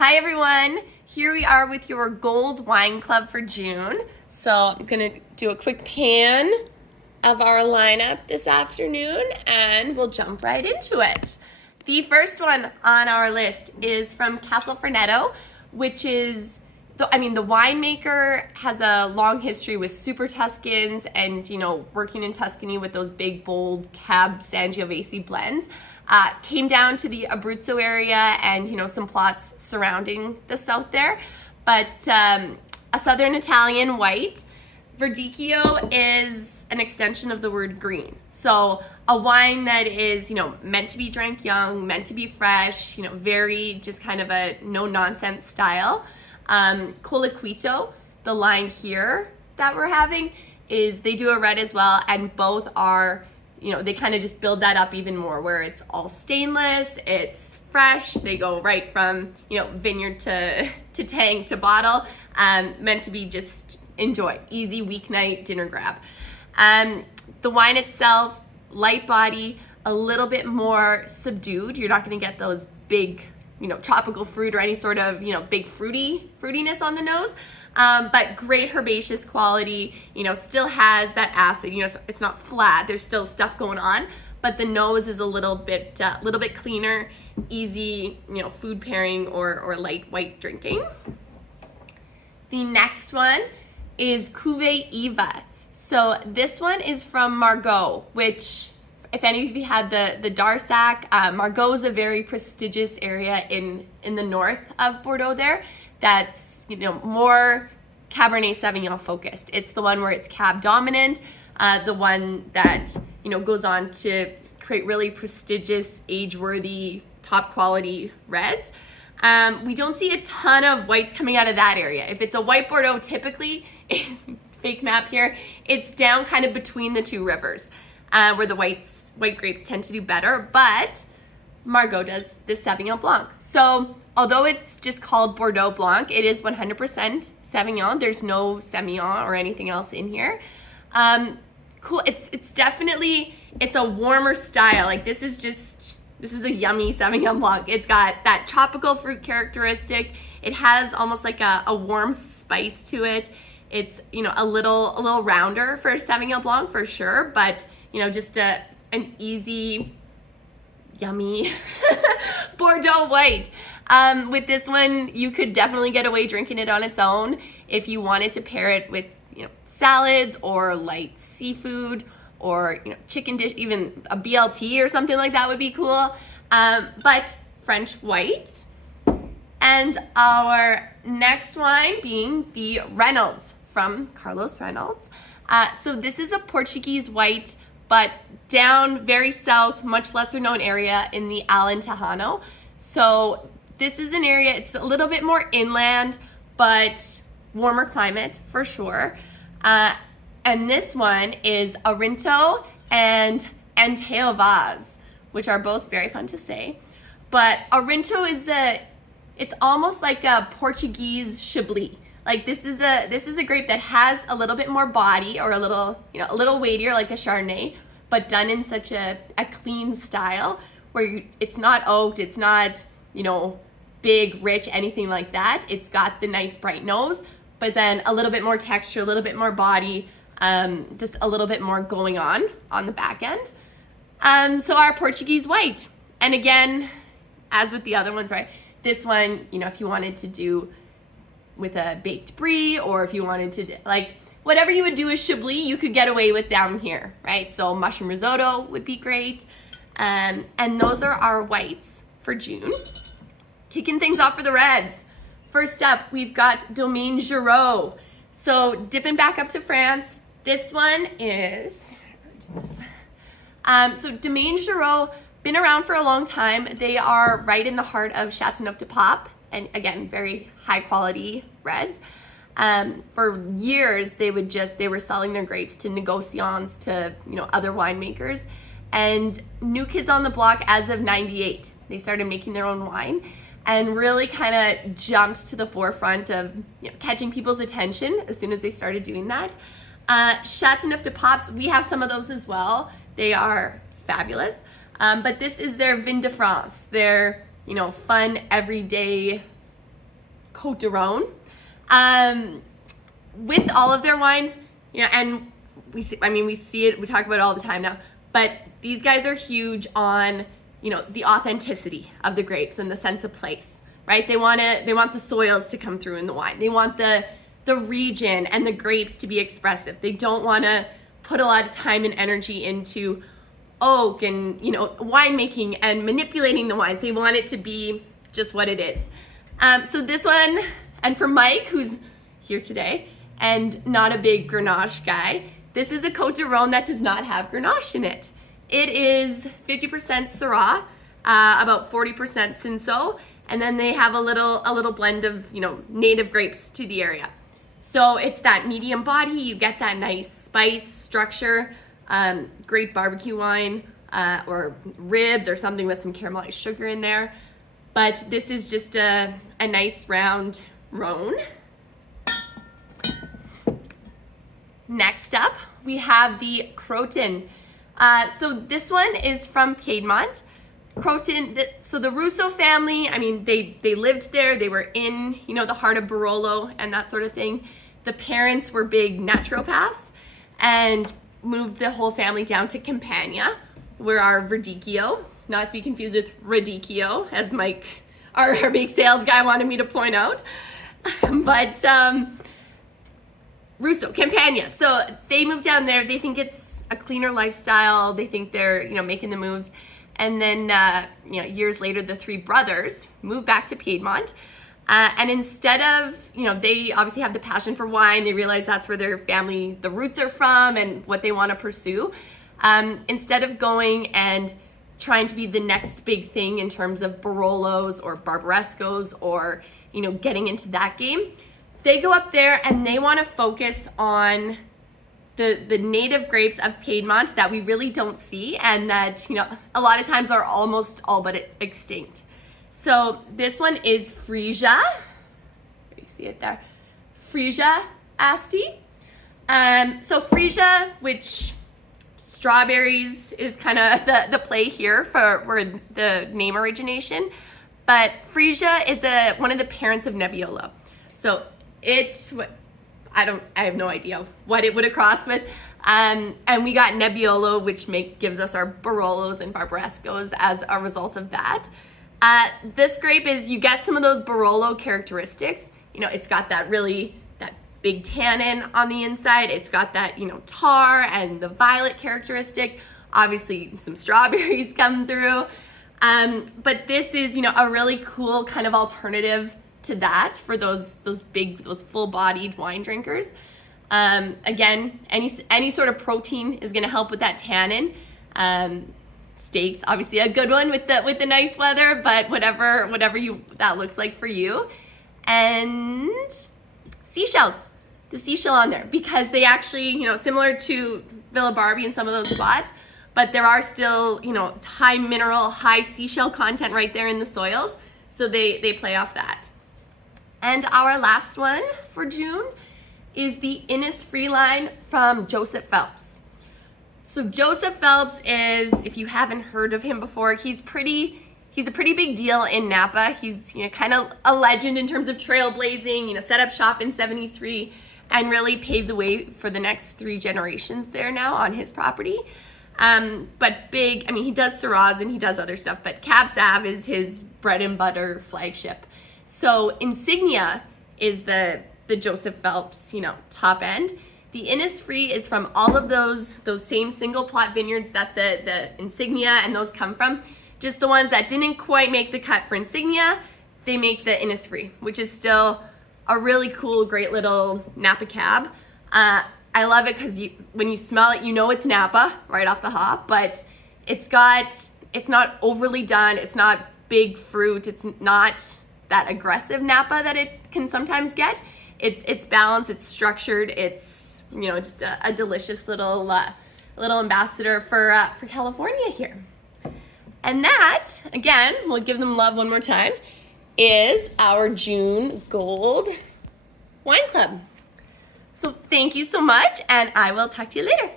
Hi everyone, here we are with your Gold Wine Club for June. So I'm gonna do a quick pan of our lineup this afternoon and we'll jump right into it. The first one on our list is from Castelfranetto, which is, the winemaker has a long history with Super Tuscans and, working in Tuscany with those big, bold Cab Sangiovese blends. Came down to the Abruzzo area and, some plots surrounding the south there. But a Southern Italian white. Verdicchio is an extension of the word green. So a wine that is, meant to be drank young, meant to be fresh, very just kind of a no-nonsense style. Colaquito, the line here that we're having, is they do a red as well, and both are, they kind of just build that up even more, where it's all stainless, it's fresh, they go right from, vineyard to tank to bottle, meant to be just enjoy, easy weeknight dinner grab. The wine itself, light body, a little bit more subdued. You're not going to get those big, tropical fruit or any sort of, big fruitiness on the nose. But great herbaceous quality, still has that acid, it's not flat, there's still stuff going on, but the nose is a little bit cleaner, easy, food pairing or light white drinking. The next one is Cuvée Eva. So this one is from Margaux, which, if any of you had the Darsac, Margaux is a very prestigious area in the north of Bordeaux there. That's, more Cabernet Sauvignon focused. It's the one where it's Cab dominant, the one that, goes on to create really prestigious, age-worthy, top quality reds. We don't see a ton of whites coming out of that area. If it's a white Bordeaux, typically, fake map here, it's down kind of between the two rivers, where the white grapes tend to do better, but Margaux does this Sauvignon Blanc. So although it's just called Bordeaux Blanc, it is 100% Sauvignon. There's no Semillon or anything else in here. Cool. It's definitely, it's a warmer style. Like this is a yummy Sauvignon Blanc. It's got that tropical fruit characteristic. It has almost like a warm spice to it. It's, a little rounder for Sauvignon Blanc for sure, but, just an easy, yummy Bordeaux white. With this one, you could definitely get away drinking it on its own if you wanted to pair it with, salads or light seafood or, chicken dish, even a BLT or something like that would be cool. But French white. And our next wine being the Reynolds from Carlos Reynolds. So this is a Portuguese white, but down very south, much lesser known area in the Alentejo. So this is an area, it's a little bit more inland, but warmer climate for sure. And this one is Arinto and Anteovaz, which are both very fun to say. But Arinto it's almost like a Portuguese Chablis. Like this is a grape that has a little bit more body, or a little weightier, like a Chardonnay, but done in such a clean style where it's not oaked, it's not, big, rich, anything like that. It's got the nice bright nose, but then a little bit more texture, a little bit more body, just a little bit more going on the back end. So our Portuguese white. And again, as with the other ones, right? This one, if you wanted to do with a baked brie, or if you wanted to, like, whatever you would do with Chablis, you could get away with down here, right? So mushroom risotto would be great. And those are our whites for June. Kicking things off for the reds. First up, we've got Domaine Giraud. So dipping back up to France, this one is, so Domaine Giraud, been around for a long time. They are right in the heart of Châteauneuf-du-Pape, and again, very high quality reds. For years, they were selling their grapes to negociants, to, other winemakers. And New Kids on the Block, as of 98, they started making their own wine and really kind of jumped to the forefront of, catching people's attention as soon as they started doing that. Châteauneuf-du-Pape, we have some of those as well. They are fabulous. But this is their Vin de France, their, fun, everyday Côte de Rhone. With all of their wines, you know, and we see it, we talk about it all the time now, but these guys are huge on, you know, the authenticity of the grapes and the sense of place, right? They want the soils to come through in the wine. They want the region and the grapes to be expressive. They don't want to put a lot of time and energy into oak and, you know, winemaking and manipulating the wines. They want it to be just what it is. So this one, and for Mike, who's here today and not a big Grenache guy, this is a Côte de Rhone that does not have Grenache in it. It is 50% Syrah, about 40% Cinsault, and then they have a little blend of, you know, native grapes to the area. So it's that medium body, you get that nice spice structure, great barbecue wine, or ribs or something with some caramelized sugar in there. But this is just a nice round Rhone. Next up, we have the Crottin. So this one is from Piedmont. Crottin, so the Russo family, I mean, they lived there. They were in, you know, the heart of Barolo and that sort of thing. The parents were big naturopaths and moved the whole family down to Campania, where our Verdicchio, not to be confused with Radicchio, as Mike, our big sales guy, wanted me to point out. But Russo, Campania. So they moved down there. They think it's a cleaner lifestyle. They think they're, you know, making the moves. And then, you know, years later, the three brothers moved back to Piedmont. And instead of, you know, they obviously have the passion for wine. They realize that's where their family, the roots are from and what they want to pursue. Instead of going and trying to be the next big thing in terms of Barolos or Barbarescos or, you know, getting into that game, they go up there and they want to focus on the native grapes of Piedmont that we really don't see and that, you know, a lot of times are almost all but extinct. So this one is Freesia. You see it there. Freesia Asti. So Freesia, which strawberries is kind of the play here for the name origination. But Freesia is one of the parents of Nebbiolo. So I have no idea what it would have crossed with. And we got Nebbiolo, which gives us our Barolos and Barbarescos as a result of that. This grape you get some of those Barolo characteristics. You know, it's got that big tannin on the inside. It's got that, you know, tar and the violet characteristic. Obviously, some strawberries come through. But this is, you know, a really cool kind of alternative to that for those full-bodied wine drinkers. Again, any sort of protein is going to help with that tannin. Steaks, obviously a good one with the nice weather, but whatever that looks like for you. And seashells, the seashell on there, because they actually, you know, similar to Villa Barbie in some of those spots, but there are still, you know, high mineral, high seashell content right there in the soils. So they play off that. And our last one for June is the Innisfree line from Joseph Phelps. So Joseph Phelps is, if you haven't heard of him before, he's a pretty big deal in Napa. He's, you know, kind of a legend in terms of trailblazing, you know, set up shop in 73 and really paved the way for the next 3 generations there now on his property. But big, I mean, he does Syrahs and he does other stuff, but Cab Sav is his bread and butter flagship. So Insignia is the Joseph Phelps, you know, top end. The Innisfree is from all of those same single plot vineyards that the Insignia and those come from. Just the ones that didn't quite make the cut for Insignia, they make the Innisfree, which is still a really cool, great little Napa cab. I love it because when you smell it, you know it's Napa right off the hop, but it's not overly done. It's not big fruit. It's not that aggressive Napa that it can sometimes get. It's balanced. It's structured. It's, you know, just a delicious little ambassador for California here. And that, again, we'll give them love one more time, is our June Gold Wine Club. So thank you so much, and I will talk to you later.